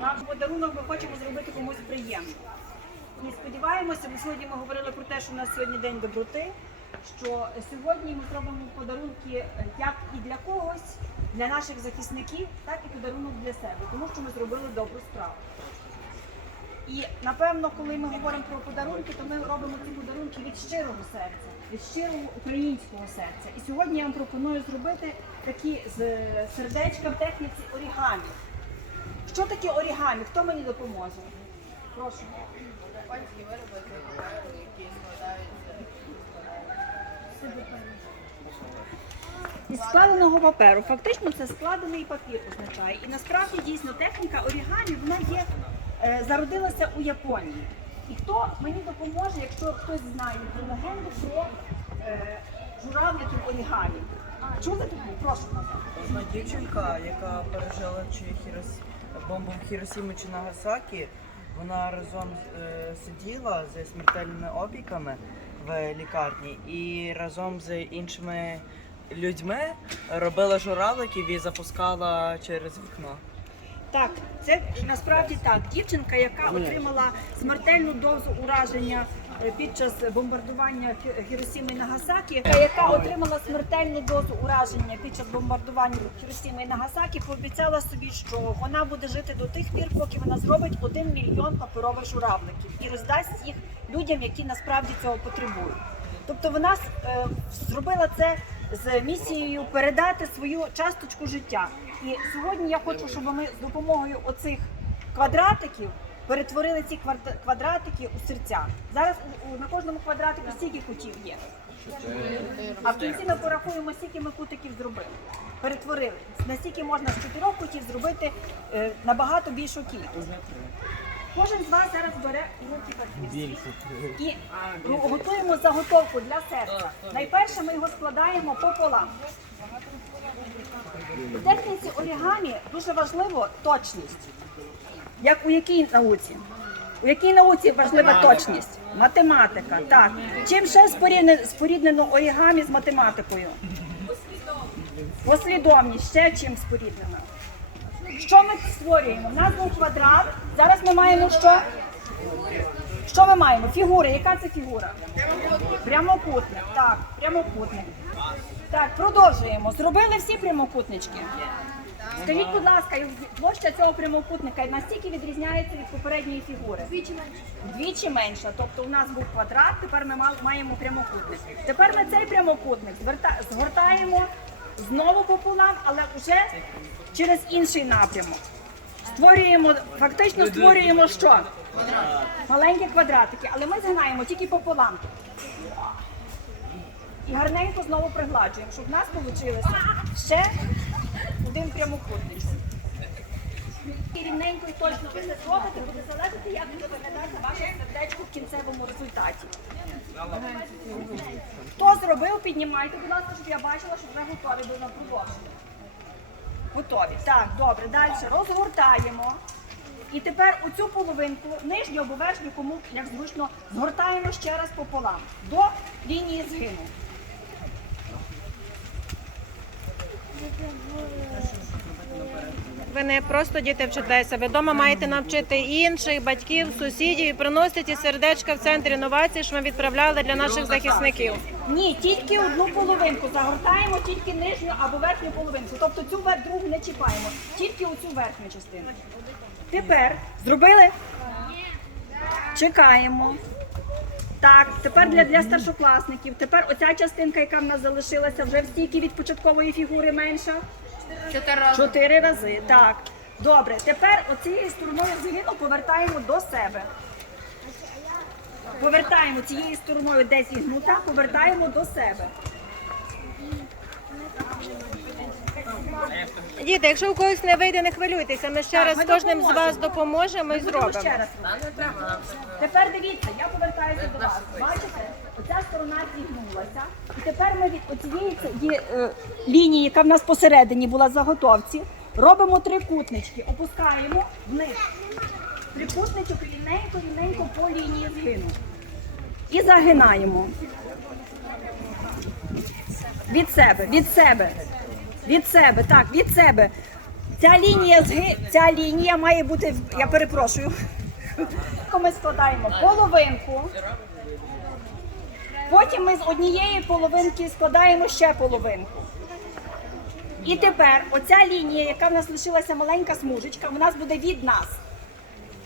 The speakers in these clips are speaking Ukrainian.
Наш подарунок ми хочемо зробити комусь приємно. І сподіваємося, бо сьогодні ми говорили про те, що у нас сьогодні день доброти. Що сьогодні ми зробимо подарунки е, як і для когось, для наших захисників, так і подарунок для себе, тому що ми зробили добру справу. І напевно, коли ми говоримо про подарунки, то ми робимо ці подарунки від щирого серця, від щирого українського серця. І сьогодні я вам пропоную зробити такі з сердечка в техніці орігамі. Що таке орігамі? Хто мені допоможе? Прошу. Вироби які складаються. Із складеного паперу. Фактично це складений папір означає. І насправді дійсно техніка орігамі вона є е, зародилася у Японії. І хто мені допоможе, якщо хтось знає про легенду про е, журавликів орігамі? Чули таку? Прошу назад. Одна дівчинка, яка пережила чи Хірос... бомбу в Хіросімі чи Нагасакі, вона разом е, сиділа зі смертельними опіками в лікарні і разом з іншими людьми робила журавликів і запускала через вікно. Так, це насправді так. Дівчинка, яка отримала смертельну дозу ураження під час бомбардування Хі- Хіросіми і Нагасакі, яка отримала смертельну дозу ураження під час бомбардування Хіросіми і Нагасакі, пообіцяла собі, що вона буде жити до тих пір, поки вона зробить один мільйон паперових журавликів і роздасть їх людям, які насправді цього потребують. Тобто вона е, зробила це з місією передати свою часточку життя. І сьогодні я хочу, щоб ми з допомогою оцих квадратиків перетворили ці квадратики у серця. Зараз на кожному квадратику стільки кутів є. А в кінці ми порахуємо, скільки ми кутиків зробили. Перетворили. Настільки можна з чотирьох кутів зробити е, набагато більшу кількість. Кожен з вас зараз бере руки папір і готуємо заготовку для серця. Найперше ми його складаємо пополам. У техніці орігамі дуже важливо точність. Як у якій науці? У якій науці важлива точність? Математика. Так. Чим ще спорідне- споріднено орігамі з математикою? Послідовність. Ще чим споріднено? Що ми створюємо? У нас був квадрат. Зараз ми маємо що? Що ми маємо? Фігура. Яка це фігура? Прямокутник. Так, прямокутник. Так, продовжуємо. Зробили всі прямокутнички. Скажіть, будь ласка, площа цього прямокутника настільки відрізняється від попередньої фігури? Двічі менше. Двічі менша. Тобто у нас був квадрат, тепер ми маємо прямокутник. Тепер ми цей прямокутник згортаємо знову пополам, але вже через інший напрямок. Створюємо, фактично створюємо що? Маленькі квадратики, але ми згинаємо тільки пополам. І гарненько знову пригладжуємо, щоб в нас вийшло ще один прямокутник. І рівненько і точно ви це зробите, буде залежати, як буде виглядати ваше сердечко в кінцевому результаті. Хто зробив, піднімайте, будь ласка, щоб я бачила, що вже готові до продовження. Готові. Так, добре. Далі розгортаємо. І тепер оцю половинку, нижню або верхню, кому як зручно, згортаємо ще раз пополам до лінії згину. Ви не просто діти вчитеся, ви вдома маєте навчити інших батьків, сусідів і приносити ці сердечка в центр інновацій, що ми відправляли для наших захисників. Ні, тільки одну половинку загортаємо, тільки нижню або верхню половинку. Тобто цю другу не чіпаємо, тільки оцю верхню частину. Тепер зробили? Чекаємо. Так, тепер для, для старшокласників. Тепер оця частинка, яка в нас залишилася, вже в стійки від початкової фігури менша. Чотири рази. Чотири рази. Так. Добре. Тепер оцією стороною згину повертаємо до себе. Повертаємо цією стороною, десь ігнута, повертаємо до себе. Діти, якщо у когось не вийде, не хвилюйтеся. Ми ще Так, раз ми кожним з вас допоможемо і зробимо. ще раз. Тепер дивіться, я повертаюся до вас. Бачите, оця сторона зігнулася. І тепер ми від оцієї цієї, е, лінії, яка в нас посередині була в заготовці, робимо трикутнички, опускаємо вниз. Трикутничок рівненько, рівненько по лінії згину. І загинаємо. Від себе, від себе. Від себе, так, від себе. Ця лінія зги... ця лінія має бути, я перепрошую. Ми складаємо половинку. Потім ми з однієї половинки складаємо ще половинку. І тепер оця лінія, яка в нас лишилася маленька смужечка, в нас буде від нас.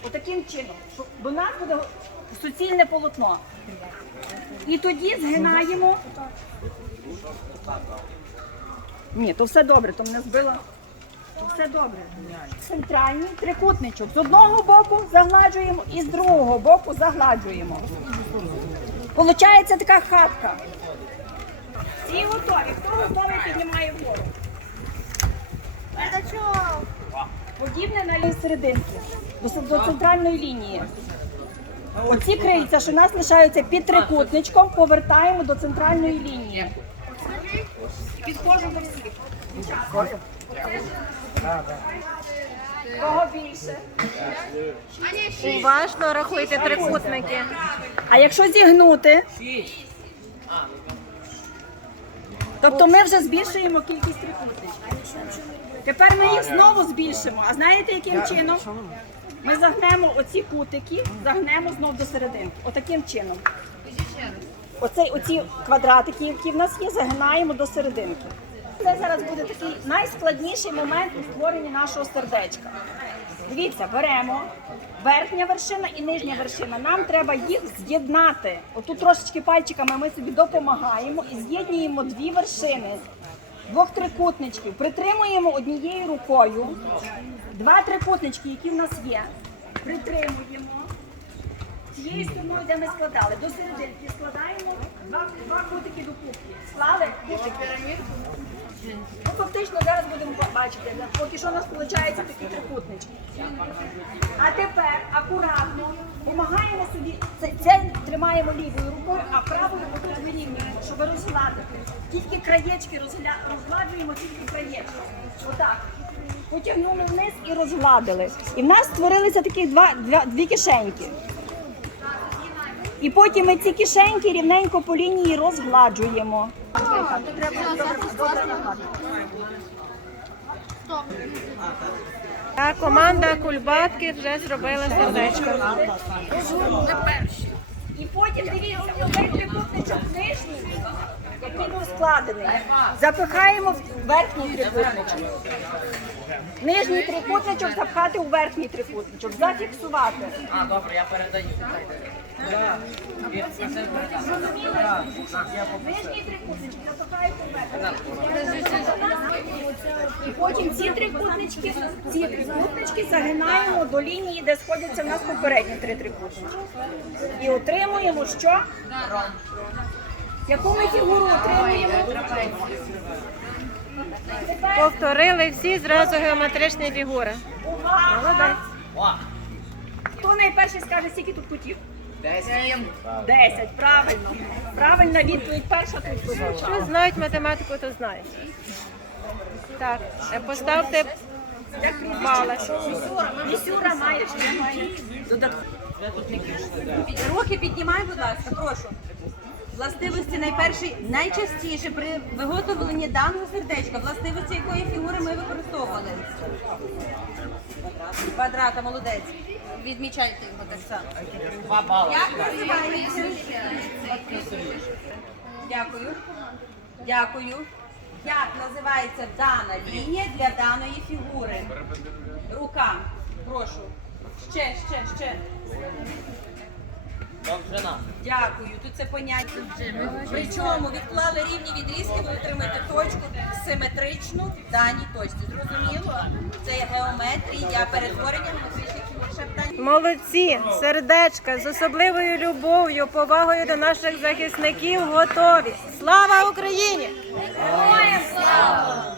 Отаким чином. Що До нас буде суцільне полотно. І тоді згинаємо. Ні, то все добре, то мене збило. То все добре. Центральний трикутничок. З одного боку загладжуємо і з другого боку загладжуємо. Получається така хатка. Всі готові. Хто готовий, піднімає вгору. Подібне на лінію серединки, до, до центральної лінії. Оці крильця, що у нас лишаються під трикутничком, повертаємо до центральної лінії. Підходжу до всіх. Кого більше? Уважно рахуйте трикутники. А якщо зігнути, тобто ми вже збільшуємо кількість трикутничків. Тепер ми їх знову збільшимо. А знаєте, яким чином? Ми загнемо оці кутики, загнемо знову до серединки. Отаким чином. Оцей, оці квадратики, які в нас є, загинаємо до серединки. Це зараз буде такий найскладніший момент у створенні нашого сердечка. Дивіться, беремо верхня вершина і нижня вершина. Нам треба їх з'єднати. Отут трошечки пальчиками ми собі допомагаємо і з'єднуємо дві вершини. Двох трикутничків. Притримуємо однією рукою. Два трикутнички, які в нас є. Притримуємо. Де ми складали, до серединки складаємо два, два кутики до кубки. Склали кутики. Ну, фактично зараз будемо бачити. Поки що у нас виходить такі трикутнички. А тепер акуратно допомагаємо собі. Це, це тримаємо лівою рукою, а правою отут вирівнюємо, щоб розгладити. Тільки краєчки розгля... розгладжуємо, тільки краєчки. Отак. Потягнули вниз і розгладили. І в нас створилися такі два, два, дві кишеньки. І потім ми ці кишеньки рівненько по лінії розгладжуємо. Так, то треба добре, добре нагладити. А команда кульбатки вже зробила сердечко. І потім дивіться, трикутничок нижній, який був складений, запихаємо в верхній трикутничок. Нижній трикутничок запхати у верхній трикутничок, зафіксувати. А, добре, я передаю. Нижній трикутничок запихаємо у верхній. І потім ці трикутнички, ці трикутнички загинаємо до лінії, де сходяться в нас попередні три трикутнички. І отримуємо що? Яку ми фігуру отримуємо? Повторили всі зразу геометричні фігури. увага! Хто найперший скаже, скільки тут кутів? Десять. правильно. Правильна відповідь перша тут Що знають математику, то знають. Так, е, поставте бали. Місюра має, ще має. Руки піднімай, будь ласка, прошу. Властивості найперші, найчастіше при виготовленні даного сердечка, властивості якої фігури ми використовували. Квадрата, молодець. Відмічайте його так само. Як називається? Дякую. Дякую. Як називається дана лінія для даної фігури? Рука. Прошу. Ще, ще, ще. Довжина. Дякую. Тут це поняття. Причому відклали рівні відрізки, ви отримаєте симетричну в даній точці. Зрозуміло? Це геометрія перетворення геометричних фігур. Питання? Молодці, сердечка з особливою любов'ю, повагою до наших захисників готові. Слава Україні! Героям слава!